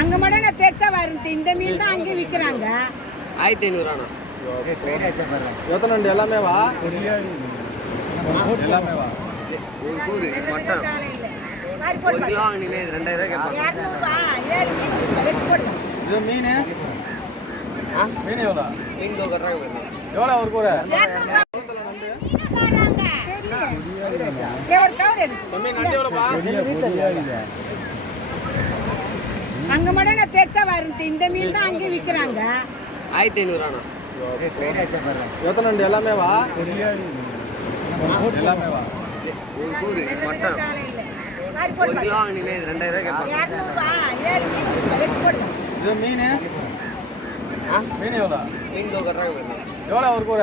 அங்க மட்டும் பெருசா வரும். இந்த மீன் தான் அங்கே விக்கிறாங்க. 1500 எத்தனை நண்டு எல்லாமே வா எல்லாமே வா மட்டன் 1 கிலோ வாங்கினீங்க 2000 கேட்பாங்க. இது மீன் மீன் எவ்வளோ மீன் கட்டுறாங்க எவ்வளோ ஒரு கூட அங்க மட்டும் பெருசா வரும். இந்த மீன் தான் அங்கே விக்கிறாங்க. 1500 எத்தனை நண்டு எல்லாமே வா எல்லாமே வா மட்டன் 1 கிலோ வாங்கினீங்க 2000 கேட்பாங்க. இது மீன் மீன் எவ்வளோ மீன் கட்டுறாங்க எவ்வளோ ஒரு கூட